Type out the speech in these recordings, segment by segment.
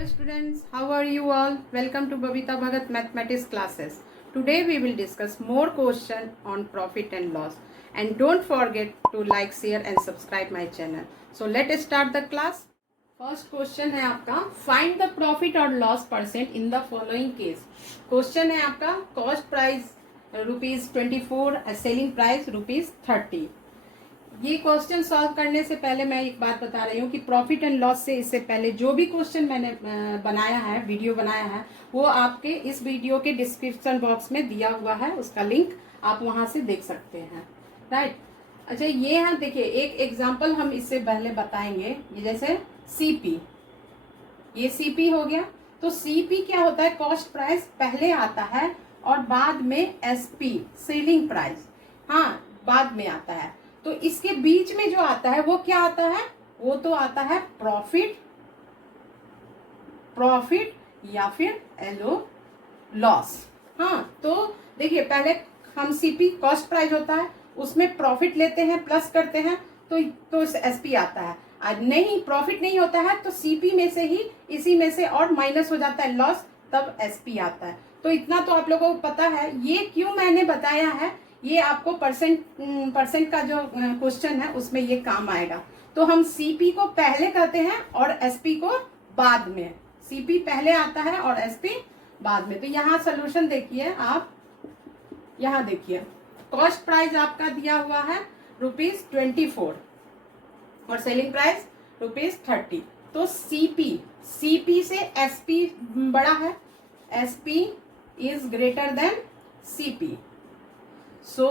Hello students, how are you all? Welcome to Babita Bhagat Mathematics classes. Today we will discuss more question on profit and loss. And don't forget to like, share and subscribe my channel. So let us start the class. First question है आपका find the profit or loss percent in the following case. Question है आपका cost price ₹24, selling price ₹30. ये question solve करने से पहले मैं एक बात बता रही हूँ कि प्रॉफिट एंड लॉस से इससे पहले जो भी क्वेश्चन मैंने बनाया है, वीडियो बनाया है, वो आपके इस वीडियो के डिस्क्रिप्शन बॉक्स में दिया हुआ है, उसका लिंक आप वहां से देख सकते हैं, राइट। अच्छा, ये है, देखिए एक एग्जांपल हम इससे पहले बताएंगे। ये जैसे सीपी, ये सीपी हो गया। तो सीपी क्या होता है? कॉस्ट प्राइस पहले आता है और बाद में एसपी, सेलिंग प्राइस, हाँ, बाद में आता है। तो इसके बीच में जो आता है वो क्या आता है? वो तो आता है प्रॉफिट, प्रॉफिट या फिर एलओ लॉस। हाँ, तो देखिए पहले हम सीपी कॉस्ट प्राइस होता है, उसमें प्रॉफिट लेते हैं, प्लस करते हैं, तो एसपी आता है। और नहीं, प्रॉफिट नहीं होता है तो सीपी में से ही, इसी में से और माइनस हो जाता है लॉस, तब एसपी आता है। तो इतना तो आप लोगों को पता है। ये क्यों मैंने बताया है, ये आपको परसेंट का जो क्वेश्चन है उसमें ये काम आएगा। तो हम सीपी को पहले करते हैं और एसपी को बाद में। सीपी पहले आता है और एसपी बाद में। तो यहाँ सोल्यूशन देखिए आप, यहाँ देखिए कॉस्ट प्राइस आपका दिया हुआ है ₹24 और सेलिंग प्राइस ₹30। तो सीपी से एसपी बड़ा है, SP is greater than CP. So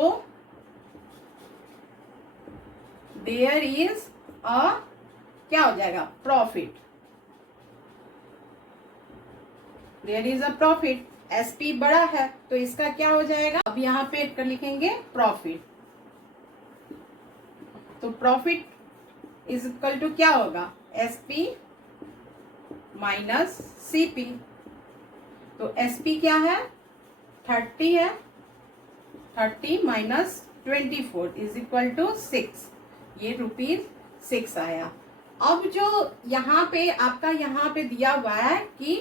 there is a, क्या हो जाएगा? Profit. there is a profit। SP बड़ा है तो इसका क्या हो जाएगा? अब यहाँ पे कर लिखेंगे प्रॉफिट। तो प्रॉफिट इज इक्वल टू क्या होगा? SP minus CP। तो SP क्या है? 30 है। 30 माइनस 24 इज इक्वल टू 6। ये ₹6 आया। अब जो यहाँ पे आपका यहाँ पे दिया हुआ है कि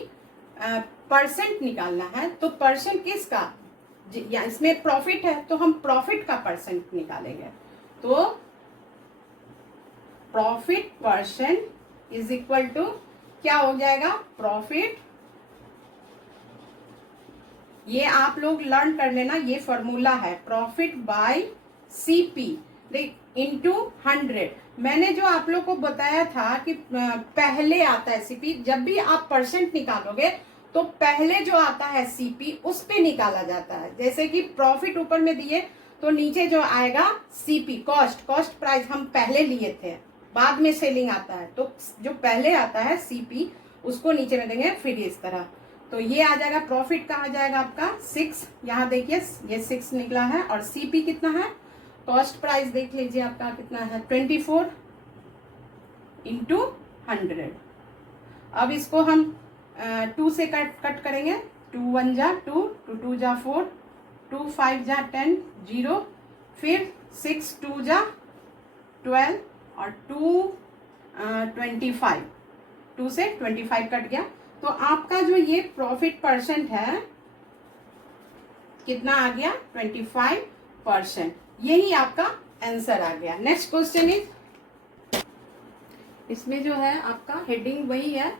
परसेंट निकालना है, तो परसेंट किसका? या इसमें प्रॉफिट है तो हम प्रॉफिट का परसेंट निकालेंगे। तो profit percent is equal to क्या हो जाएगा? प्रॉफिट, ये आप लोग लर्न कर लेना, ये फॉर्मूला है, प्रॉफिट बाय सीपी इंटू 100। मैंने जो आप लोग को बताया था कि पहले आता है सीपी। जब भी आप परसेंट निकालोगे तो पहले जो आता है सीपी उस पे निकाला जाता है। जैसे कि प्रॉफिट ऊपर में दिए तो नीचे जो आएगा सीपी, कॉस्ट प्राइस हम पहले लिए थे, बाद में सेलिंग आता है। तो जो पहले आता है सीपी उसको नीचे में देंगे, फिर इस तरह। तो ये आ जाएगा, प्रॉफिट का आ जाएगा आपका 6। यहाँ देखिए ये 6 निकला है। और सीपी कितना है? कॉस्ट प्राइस देख लीजिए आपका कितना है? 24 इंटू 100। अब इसको हम 2 से कट करेंगे। 2 1 जा 2, 2 2 जा 4, 2 5 जा 10, 0, फिर 6 2 जा 12 और 2 25। 2 से 25 कट गया। तो आपका जो ये प्रॉफिट परसेंट है कितना आ गया? 25%। यही आपका आंसर आ गया। नेक्स्ट क्वेश्चन इज, इसमें जो है आपका हेडिंग वही है,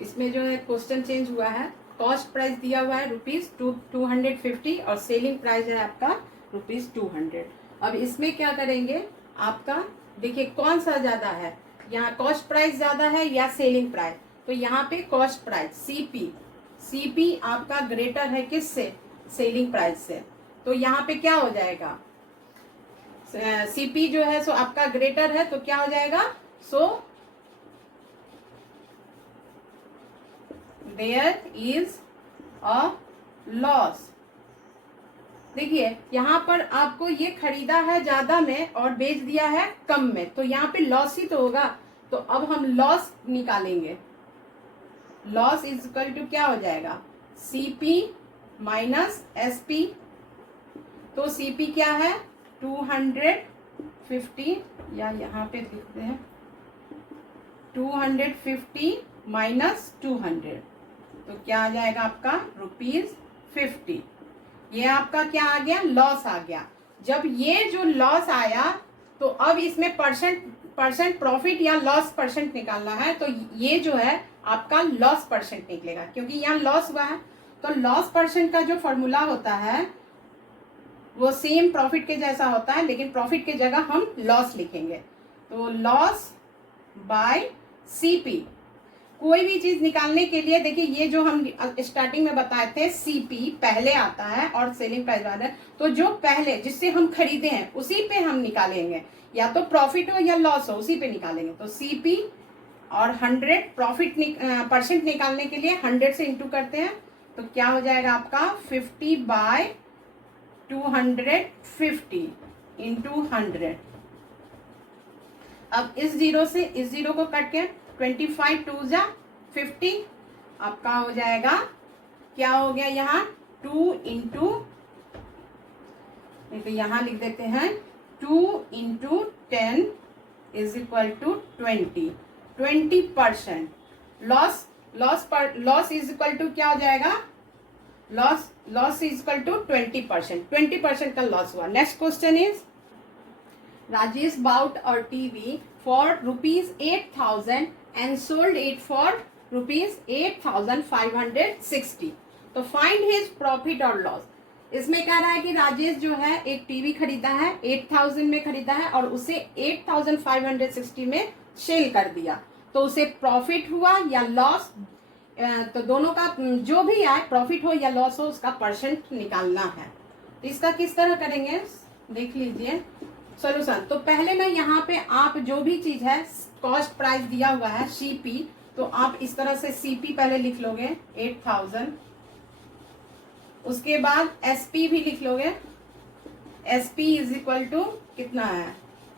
इसमें जो है क्वेश्चन चेंज हुआ है। कॉस्ट प्राइस दिया हुआ है ₹250 और सेलिंग प्राइस है आपका ₹200। अब इसमें क्या करेंगे? आपका देखिए कौन सा ज्यादा है, यहाँ कॉस्ट प्राइस ज्यादा है या सेलिंग प्राइस? तो यहाँ पे कॉस्ट प्राइस सीपी आपका ग्रेटर है किससे? सेलिंग प्राइस से। तो यहाँ पे क्या हो जाएगा? सीपी जो है सो आपका ग्रेटर है, तो क्या हो जाएगा? So there is a loss. देखिए यहाँ पर आपको ये खरीदा है ज्यादा में और बेच दिया है कम में, तो यहाँ पे लॉस ही तो होगा। तो अब हम लॉस निकालेंगे। लॉस इज इक्वल टू क्या हो जाएगा? CP minus SP. तो सीपी क्या है? 250, या यहाँ पे लिखते हैं 250 माइनस 200, तो क्या आ जाएगा आपका ₹50। ये आपका क्या आ गया, लॉस आ गया। जब ये जो लॉस आया तो अब इसमें परसेंट प्रॉफिट या लॉस परसेंट निकालना है, तो ये जो है आपका लॉस परसेंट निकलेगा, क्योंकि यहाँ लॉस हुआ है। तो लॉस परसेंट का जो फॉर्मूला होता है वो सेम प्रॉफिट के जैसा होता है, लेकिन प्रॉफिट के जगह हम लॉस लिखेंगे। तो लॉस बाय सीपी। कोई भी चीज निकालने के लिए देखिए, ये जो हम स्टार्टिंग में बताए थे सीपी पहले आता है और सेलिंग प्राइस बाद है, तो जो पहले जिससे हम खरीदे हैं उसी पे हम निकालेंगे, या तो प्रॉफिट हो या लॉस हो उसी पे निकालेंगे। तो सीपी और 100 प्रॉफिट परसेंट निकालने के लिए 100 से इंटू करते हैं, तो क्या हो जाएगा आपका 50/250 इंटू 100। अब इस जीरो से इस जीरो को कट के 25 2 जा 50, आपका हो जाएगा, क्या हो गया यहाँ 2 इंटू, तो यहाँ लिख देते हैं 2 into 10 is equal to 20%। Loss is equal to क्या हो जाएगा, लॉस इज इक्वल टू 20% का लॉस हुआ। Next question is Rajesh bought a TV for ₹8,000 and sold it for ₹8,560. तो फाइंड हिज प्रॉफिट और लॉस। इसमें कह रहा है कि राजेश जो है एक टीवी खरीदा है, 8,000 में खरीदा है और उसे 8,560 में सेल कर दिया, तो उसे प्रॉफिट हुआ या लॉस, तो दोनों का जो भी आए, प्रॉफिट हो या लॉस हो, उसका परसेंट निकालना है। तो इसका किस तरह करेंगे देख लीजिए सोल्यूशन। तो पहले मैं यहाँ पे आप जो भी चीज है कॉस्ट प्राइस दिया हुआ है सीपी, तो आप इस तरह से सीपी पहले लिख लोगे 8,000, उसके बाद एसपी भी लिख लोगे, एसपी इज इक्वल टू कितना है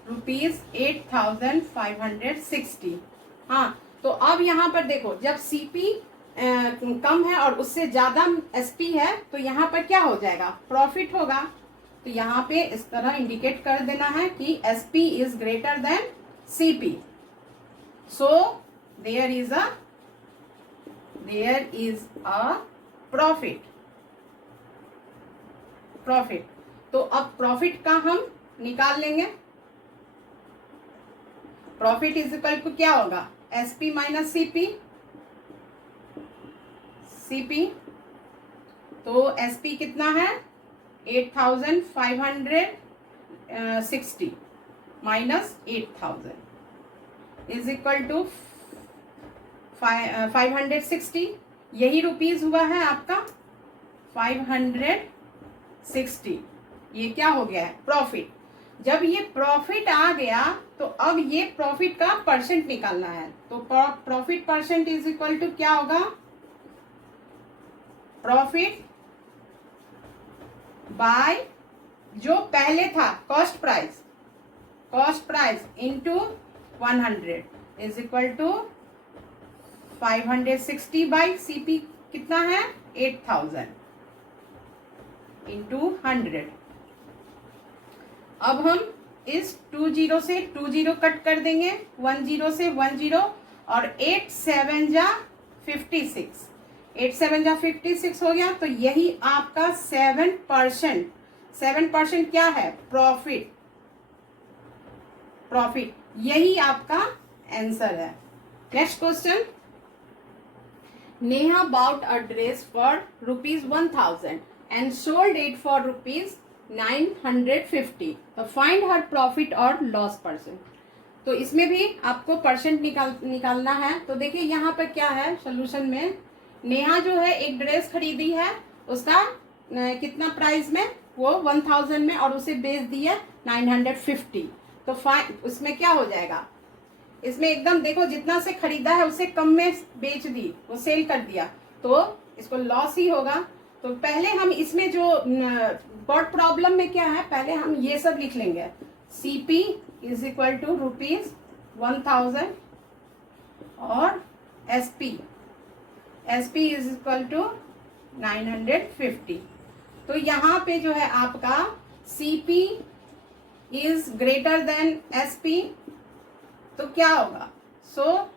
₹8,560। हाँ, तो अब यहाँ पर देखो, जब सीपी कम है और उससे ज्यादा एसपी है तो यहाँ पर क्या हो जाएगा, प्रॉफिट होगा। तो यहाँ पे इस तरह इंडिकेट कर देना है कि SP is greater than CP, so there is a profit. तो अब प्रॉफिट का हम निकाल लेंगे। प्रॉफिट इज इक्वल टू क्या होगा, एसपी माइनस सीपी। तो एसपी कितना है 8,560 माइनस 8,000 इज इक्वल टू 560, यही रुपीज हुआ है आपका 560। ये क्या हो गया है, प्रॉफिट। जब ये प्रॉफिट आ गया तो अब ये प्रॉफिट का परसेंट निकालना है। तो profit percent is equal to क्या होगा, प्रॉफिट बाय जो पहले था cost price into 100 is equal to 560 by CP कितना है 8,000 इंटू 100। अब हम इस 20 से 20 कट कर देंगे, 10 से 10 और 8 7 जा 56, 8 7 जा 56 हो गया। तो यही आपका 7% क्या है, प्रॉफिट। यही आपका आंसर है। Next question, Neha bought a dress for ₹1,000 and sold it for ₹950. तो फाइंड हर प्रॉफिट और लॉस परसेंट। तो इसमें भी आपको परसेंट निकालना है। तो देखिए यहाँ पर क्या है सोल्यूशन में, नेहा जो है एक ड्रेस खरीदी है, उसका कितना प्राइस में, वो 1,000 में, और उसे बेच दिया 950। तो उसमें क्या हो जाएगा, इसमें एकदम देखो जितना से खरीदा है उससे कम में बेच दी, वो सेल कर दिया, तो इसको लॉस ही होगा। तो पहले हम इसमें जो बॉट प्रॉब्लम में क्या है, पहले हम ये सब लिख लेंगे, सीपी इज इक्वल टू ₹1,000 और एसपी इज इक्वल टू 950। तो यहाँ पे जो है आपका CP is greater than SP, तो क्या होगा, so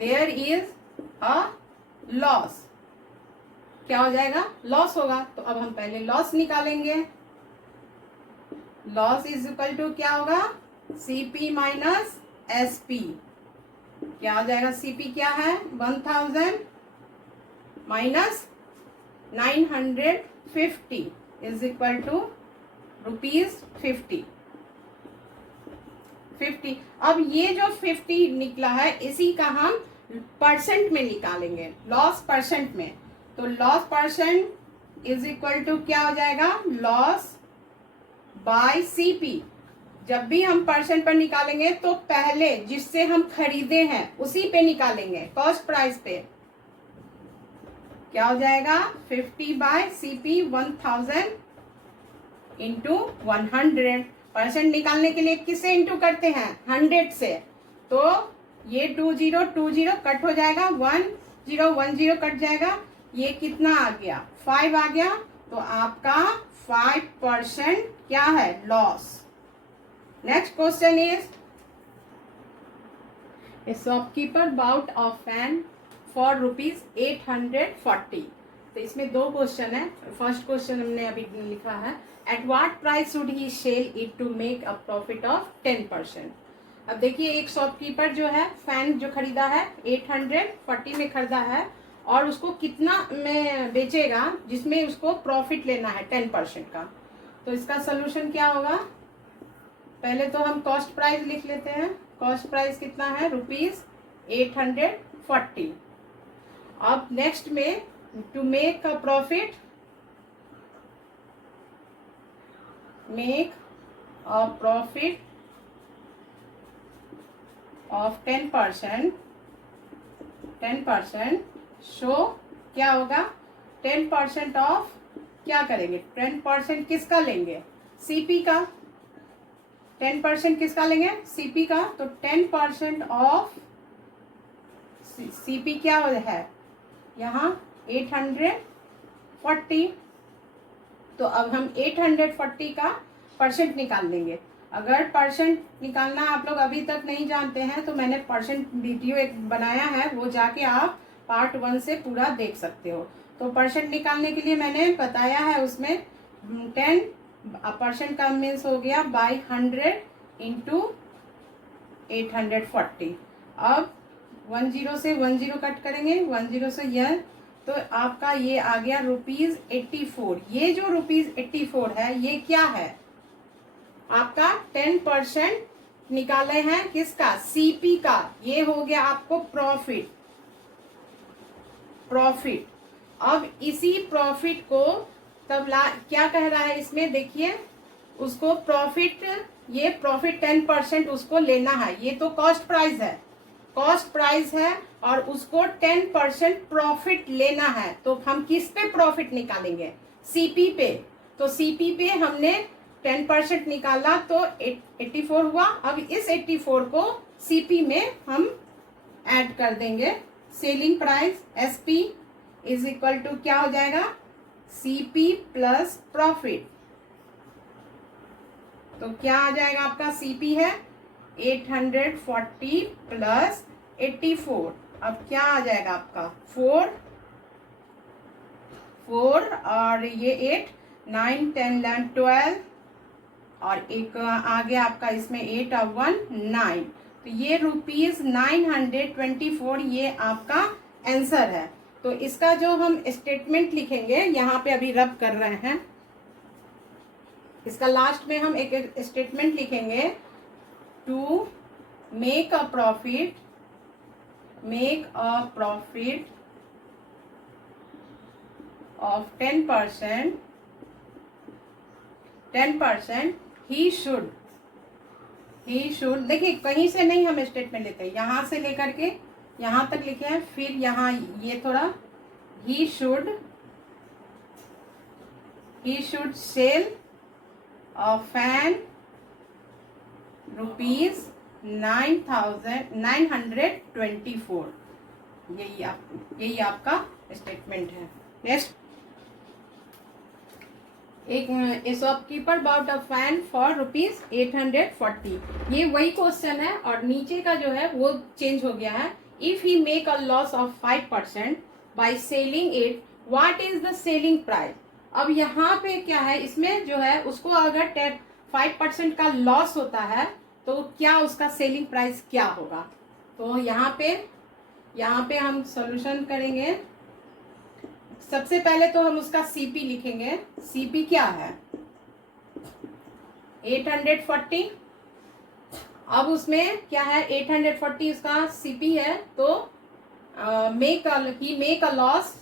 there is a loss. क्या हो जाएगा? लॉस होगा। तो अब हम पहले लॉस निकालेंगे। लॉस इज इक्वल टू क्या होगा? CP minus SP. क्या हो जाएगा? सीपी क्या है? 1000 माइनस 950 इज इक्वल टू ₹50। अब ये जो 50 निकला है इसी का हम परसेंट में निकालेंगे, लॉस परसेंट में। तो loss percent is equal to क्या हो जाएगा? Loss by CP. जब भी हम परसेंट पर निकालेंगे तो पहले जिससे हम खरीदे हैं उसी पे निकालेंगे, कॉस्ट प्राइस पे। क्या हो जाएगा? 50 बाय सीपी 1000 इंटू 100। परसेंट निकालने के लिए किससे इंटू करते हैं? 100 से। तो ये 20 कट हो जाएगा, 10 कट जाएगा। ये कितना आ गया? 5 आ गया। तो आपका 5% क्या है? Loss. Next question is a shopkeeper bought a fan for ₹840। तो इसमें दो क्वेश्चन है। फर्स्ट क्वेश्चन हमने अभी लिखा है, at what price should he sell it to make a profit of 10%। अब देखिए, एक शॉपकीपर जो है फैन जो खरीदा है 840 में खरीदा है, और उसको कितना में बेचेगा जिसमें उसको प्रॉफिट लेना है 10% का। तो इसका सोल्यूशन क्या होगा? पहले तो हम कॉस्ट प्राइस लिख लेते हैं। कॉस्ट प्राइस कितना है? ₹840। अब नेक्स्ट में to make a profit, make a profit of 10%। So क्या होगा? 10% ऑफ क्या करेंगे? 10% किसका लेंगे? सीपी का। 10% किसका लेंगे? सीपी का। तो 10% ऑफ सीपी क्या है यहाँ? 840। तो अब हम 840 का परसेंट निकाल लेंगे। अगर परसेंट निकालना आप लोग अभी तक नहीं जानते हैं तो मैंने परसेंट वीडियो एक बनाया है, वो जाके आप पार्ट 1 से पूरा देख सकते हो। तो परसेंट निकालने के लिए मैंने बताया है, उसमें 10% का मीन्स हो गया बाई 100 इंटू 840। अब 10 से 10 कट करेंगे, 10 से यह, तो आपका ये आ गया ₹84। ये जो ₹84 है ये क्या है? आपका 10% निकाले हैं किसका? सीपी का। ये हो गया आपको प्रॉफिट। अब इसी प्रॉफिट को तब क्या कह रहा है इसमें? देखिए, उसको प्रॉफिट, ये प्रॉफिट 10% उसको लेना है। ये तो कॉस्ट प्राइस है और उसको 10% प्रॉफिट लेना है। तो हम किस पे प्रॉफिट निकालेंगे? सीपी पे। तो सीपी पे हमने 10% निकाला तो 84 हुआ। अब इस 84 को सीपी में हम ऐड कर देंगे। Selling price SP is equal to क्या हो जाएगा? CP plus profit. तो क्या आ जाएगा आपका? सीपी है 840 प्लस 84। अब क्या आ जाएगा आपका? 4 और ये 8, 9, 10, 11, 12 और एक आ गया आपका इसमें 8 और 1, 9। तो ये ₹924 ये आपका आंसर है। तो इसका जो हम स्टेटमेंट लिखेंगे, यहाँ पे अभी रब कर रहे हैं, इसका लास्ट में हम एक स्टेटमेंट लिखेंगे, to make a profit of 10%, he should, देखिए कहीं से नहीं हम स्टेटमेंट लेते हैं, यहां से लेकर के यहां तक लिखे हैं, फिर यहाँ ये थोड़ा, he should sell a fan ₹9,924। यही आपका स्टेटमेंट है। नेक्स्ट, एक shopkeeper bought a fan for ₹840। ये वही क्वेश्चन है और नीचे का जो है वो चेंज हो गया है। If he make a loss of 5% by selling it, what is the selling price. अब यहाँ पे क्या है, इसमें जो है उसको अगर 5% का लॉस होता है तो क्या उसका सेलिंग प्राइस क्या होगा। तो यहाँ पे हम सॉल्यूशन करेंगे। सबसे पहले तो हम उसका सीपी लिखेंगे। सीपी क्या है, 840। अब उसमें क्या है, 840 उसका सीपी है, तो make a loss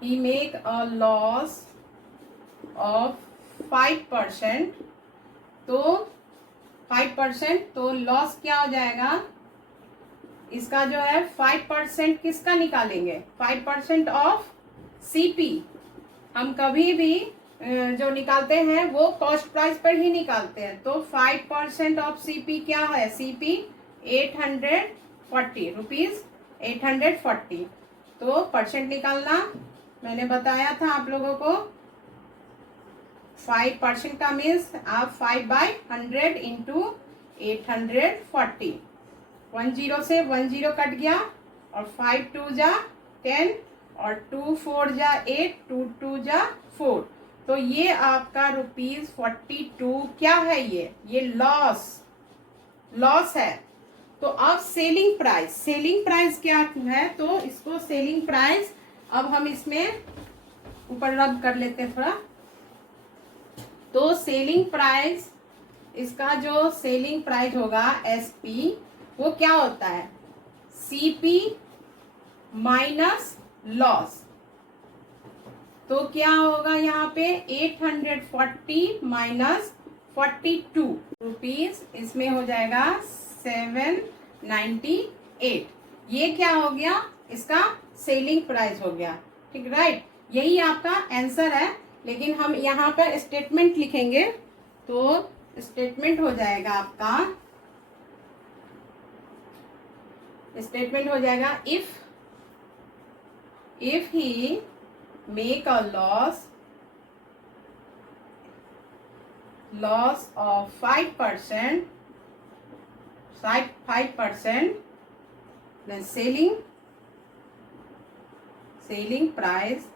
he make a loss of 5%। तो 5%, तो लॉस क्या हो जाएगा इसका जो है 5% किसका निकालेंगे, 5% ऑफ सीपी। हम कभी भी जो निकालते हैं वो कॉस्ट प्राइस पर ही निकालते हैं। तो 5% ऑफ सीपी क्या है, सीपी 840 रुपीज, 840। तो परसेंट निकालना मैंने बताया था आप लोगों को। 5% का मीन्स आप 5/100 इंटू 840। 10 से 10 कट गया, और 5 2 जा 10, और 2 4 जा 8, 2 2 जा 4। तो ये आपका ₹42 क्या है, ये लॉस है। तो अब सेलिंग प्राइस क्या है, तो इसको सेलिंग प्राइस अब हम इसमें ऊपर रब कर लेते हैं थोड़ा। तो सेलिंग प्राइस, इसका जो सेलिंग प्राइस होगा एसपी, वो क्या होता है, सीपी माइनस लॉस। तो क्या होगा यहाँ पे 840 माइनस 42 रुपीज, इसमें हो जाएगा 798। ये क्या हो गया, इसका सेलिंग प्राइस हो गया। ठीक, राइट, यही आपका आंसर है। लेकिन हम यहाँ पर स्टेटमेंट लिखेंगे, तो स्टेटमेंट हो जाएगा आपका, स्टेटमेंट हो जाएगा if he make a loss of 5%, then selling price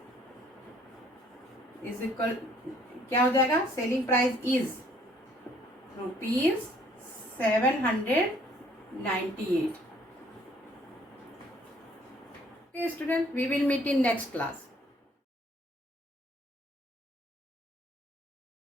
is equal, क्या हो जाएगा, selling price is ₹798। Okay student, we will meet in next class.